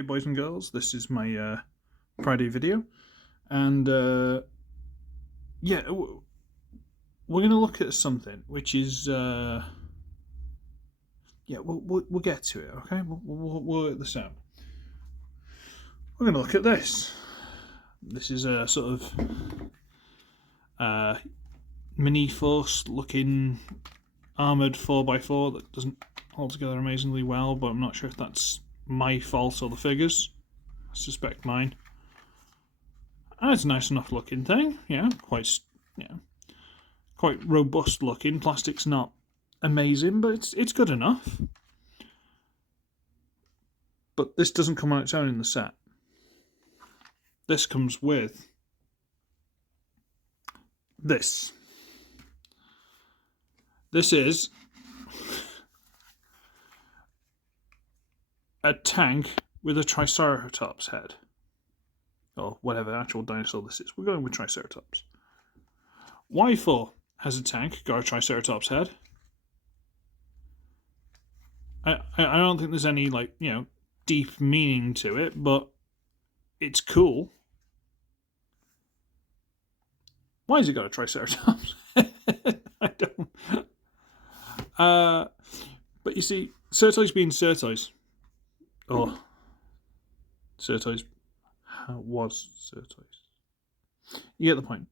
Hey boys and girls, this is my Friday video, and yeah, we're going to look at something which is yeah, we'll get to it. Okay, we'll work this out. We're going to look at this. This is a sort of mini force looking armoured 4x4 that doesn't hold together amazingly well, but I'm not sure if that's my fault or the figures. I suspect mine. And it's a nice enough looking thing, quite robust looking. Plastic's not amazing, but it's good enough. But this doesn't come on its own in the set. This comes with this. This is a tank with a Triceratops head. Or whatever actual dinosaur this is. We're going with Triceratops. Y4 has a tank, got a Triceratops head. I don't think there's any, deep meaning to it, but it's cool. Why has it got a Triceratops? I don't. But you see, SirToys being SirToys. Or SirToys was SirToys. You get the point.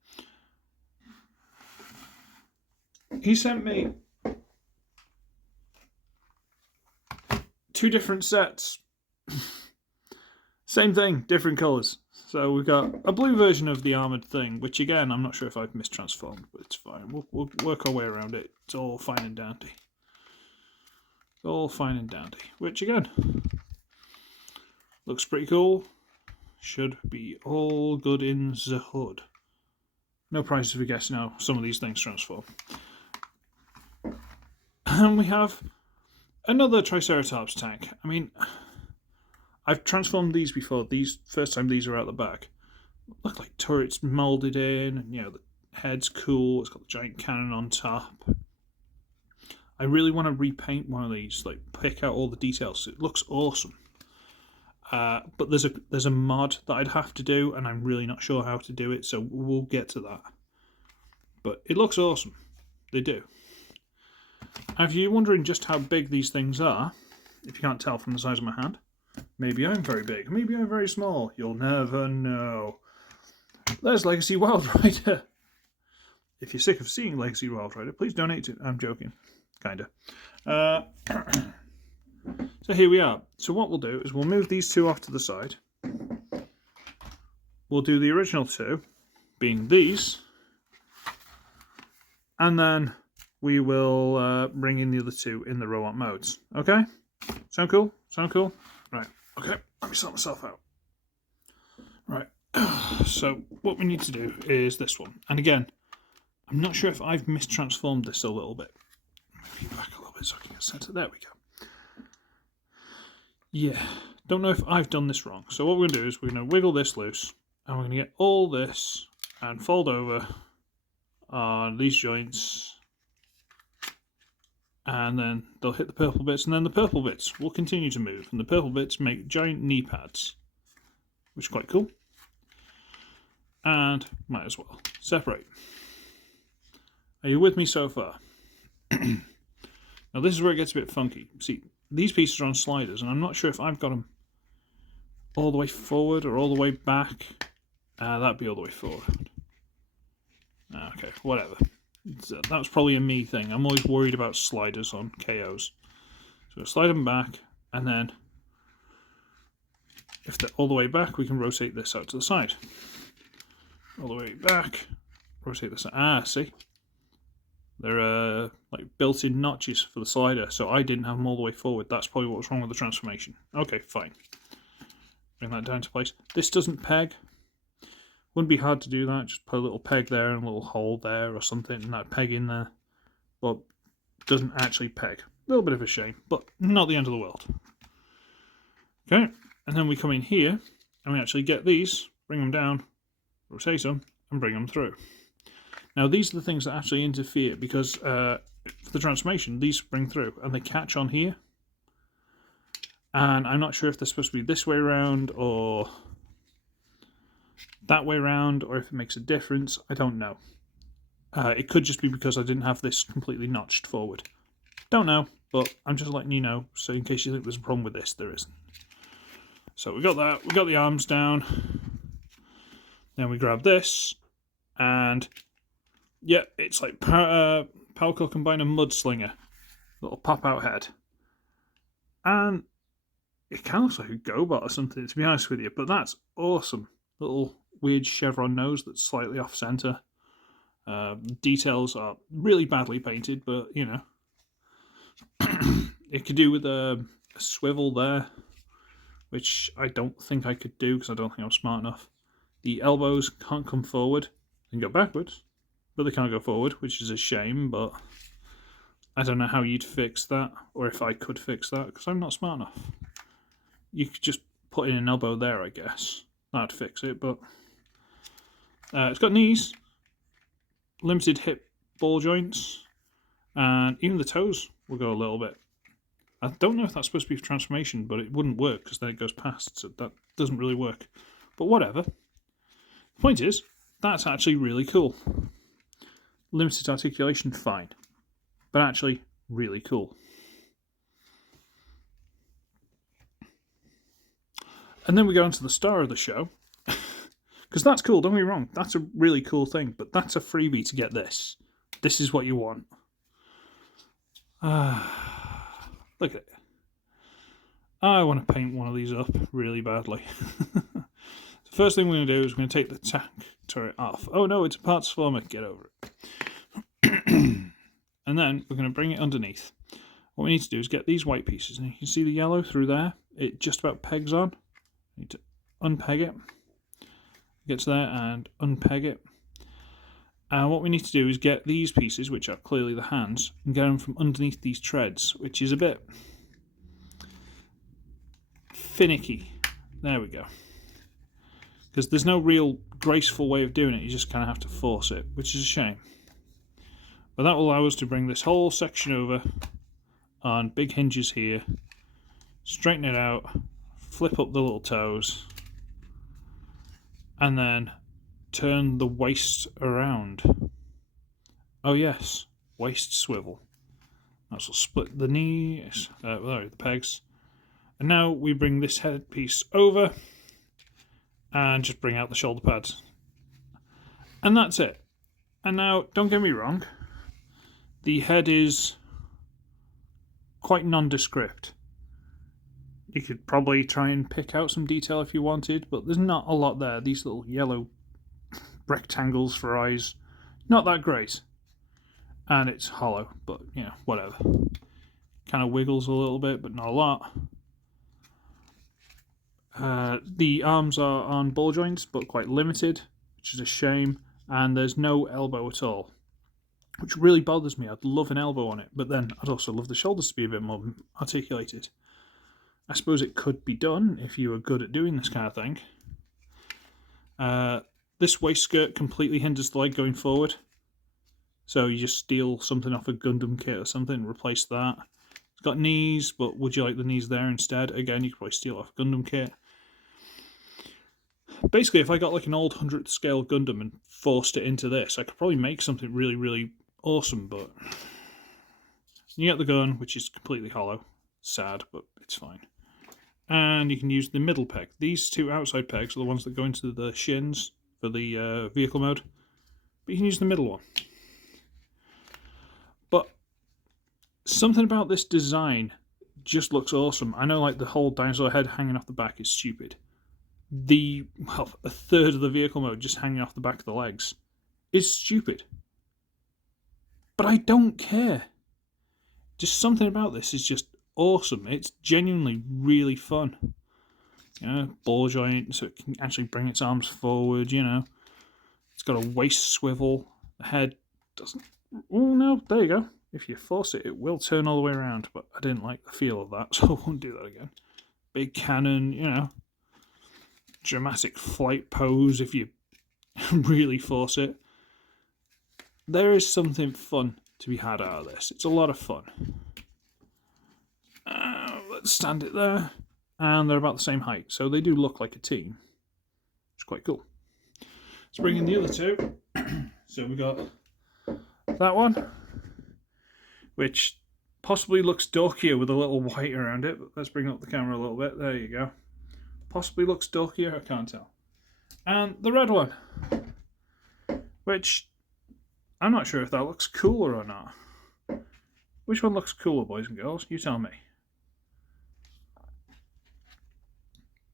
He sent me 2 different sets. Same thing, different colours. So we've got a blue version of the armoured thing, which again, I'm not sure if I've mistransformed, but it's fine. We'll work our way around it. It's all fine and dandy. It's all fine and dandy. Which again, looks pretty cool. Should be all good in the hood. No prizes for guessing how some of these things transform. And we have another Triceratops tank. I mean, I've transformed these before. First time these are out the back. Look like turrets moulded in, and the head's cool. It's got the giant cannon on top. I really want to repaint one of these, pick out all the details. It looks awesome. But there's a mod that I'd have to do, and I'm really not sure how to do it, so we'll get to that. But it looks awesome. They do. If you're wondering just how big these things are, if you can't tell from the size of my hand, maybe I'm very big, maybe I'm very small. You'll never know. There's Legacy Wild Rider. If you're sick of seeing Legacy Wild Rider, please donate to it. I'm joking. Kinda. So here we are. So what we'll do is we'll move these 2 off to the side. We'll do the original 2, being these. And then we will bring in the other 2 in the robot modes. Okay? Sound cool? Sound cool? Right. Okay. Let me sort myself out. Right. So what we need to do is this one. And again, I'm not sure if I've mistransformed this a little bit. Maybe back a little bit so I can get centered. There we go. Yeah, don't know if I've done this wrong. So what we're going to do is we're going to wiggle this loose, and we're going to get all this and fold over on these joints, and then they'll hit the purple bits, and then the purple bits will continue to move, and the purple bits make giant knee pads, which is quite cool. And might as well separate. Are you with me so far? Now this is where it gets a bit funky. See, these pieces are on sliders, and I'm not sure if I've got them all the way forward or all the way back. That'd be all the way forward. Okay, whatever. That was probably a me thing. I'm always worried about sliders on KOs. So slide them back, and then if they're all the way back, we can rotate this out to the side. All the way back, rotate this out. See? They're built-in notches for the slider, so I didn't have them all the way forward. That's probably what was wrong with the transformation. Okay, fine. Bring that down to place. This doesn't peg. Wouldn't be hard to do that. Just put a little peg there and a little hole there or something, and that peg in there. But doesn't actually peg. A little bit of a shame, but not the end of the world. Okay, and then we come in here, and we actually get these, bring them down, rotate them, and bring them through. Now these are the things that actually interfere, because for the transformation these spring through and they catch on here, And I'm not sure if they're supposed to be this way around or that way around, or if it makes a difference. I don't know. It could just be because I didn't have this completely notched forward. Don't know, but I'm just letting you know, so in case you think there's a problem with this, there isn't. So we got that, we got the arms down, then we grab this, and yeah, it's like Powercore Combiner Mudslinger, little pop-out head. And it kind of looks like a GoBot or something, to be honest with you, but that's awesome. Little weird chevron nose that's slightly off-center. Details are really badly painted, but you know, it could do with a swivel there, which I don't think I could do because I don't think I'm smart enough. The elbows can't come forward and go backwards, but they can't go forward, which is a shame, but I don't know how you'd fix that, or if I could fix that, because I'm not smart enough. You could just put in an elbow there, I guess. That'd fix it, but it's got knees, limited hip ball joints, and even the toes will go a little bit. I don't know if that's supposed to be for transformation, but it wouldn't work because then it goes past, so that doesn't really work. But whatever. The point is, that's actually really cool. Limited articulation, fine. But actually, really cool. And then we go on to the star of the show. Because that's cool, don't get me wrong. That's a really cool thing, but that's a freebie to get this. This is what you want. Look at it. I want to paint one of these up really badly. The first thing we're going to do is we're going to take the tank turret off. Oh no, it's a parts former. Get over it. And then we're going to bring it underneath. What we need to do is get these white pieces. And you can see the yellow through there. It just about pegs on. We need to unpeg it. Get to there and unpeg it. And what we need to do is get these pieces, which are clearly the hands, and get them from underneath these treads, which is a bit finicky. There we go. Because there's no real graceful way of doing it, you just kind of have to force it, which is a shame. But that will allow us to bring this whole section over on big hinges here, straighten it out, flip up the little toes, and then turn the waist around. Oh yes, waist swivel. That's will split the knees, the pegs. And now we bring this headpiece over and just bring out the shoulder pads. And that's it. And now, don't get me wrong, the head is quite nondescript. You could probably try and pick out some detail if you wanted, but there's not a lot there. These little yellow rectangles for eyes, not that great. And it's hollow, but you know, whatever. Kind of wiggles a little bit, but not a lot. The arms are on ball joints, but quite limited, which is a shame. And there's no elbow at all, which really bothers me. I'd love an elbow on it, but then I'd also love the shoulders to be a bit more articulated. I suppose it could be done if you were good at doing this kind of thing. This waist skirt completely hinders the leg going forward. So you just steal something off a Gundam kit or something, replace that. It's got knees, but would you like the knees there instead? Again, you could probably steal off a Gundam kit. Basically, if I got like an old 100th scale Gundam and forced it into this, I could probably make something really, really awesome, but you get the gun, which is completely hollow. Sad, but it's fine. And you can use the middle peg. These two outside pegs are the ones that go into the shins for the vehicle mode, but you can use the middle one. But something about this design just looks awesome. I know like the whole dinosaur head hanging off the back is stupid. A third of the vehicle mode just hanging off the back of the legs is stupid. But I don't care. Just something about this is just awesome. It's genuinely really fun. You know, ball joint, so it can actually bring its arms forward, you know. It's got a waist swivel. The head doesn't... Oh, no, there you go. If you force it, it will turn all the way around, but I didn't like the feel of that, so I won't do that again. Big cannon, you know. Dramatic flight pose if you really force it. There is something fun to be had out of this. It's a lot of fun. Let's stand it there. and they're about the same height, so they do look like a team. It's quite cool. Let's bring in the other two. So we got that one, which possibly looks dorkier with a little white around it, but let's bring up the camera a little bit. There you go. Possibly looks dorkier, I can't tell. And the red one, which I'm not sure if that looks cooler or not. Which one looks cooler, boys and girls? You tell me.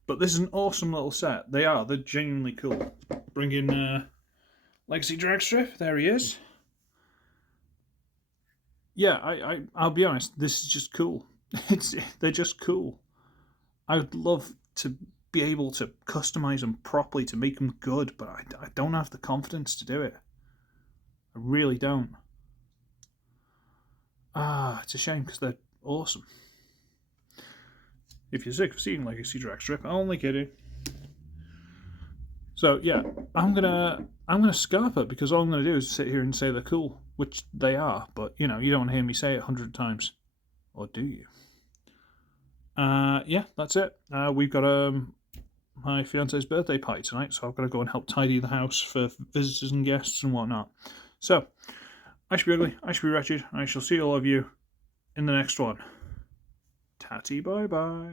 But this is an awesome little set. They're genuinely cool. Bring in Legacy Dragstrip, there he is. Yeah, I'll be honest, this is just cool. They're just cool. I'd love to be able to customize them properly to make them good, but I don't have the confidence to do it. I really don't. It's a shame because they're awesome. If you're sick of seeing Legacy Dragstrip, I'm only kidding. So yeah, I'm gonna scarp it because all I'm gonna do is sit here and say they're cool, which they are. But you know, you don't hear me say it 100 times, or do you? Yeah, that's it. We've got my fiance's birthday party tonight, so I've got to go and help tidy the house for visitors and guests and whatnot. So I should be ugly, I should be wretched. I shall see all of you in the next one. Tatty bye bye.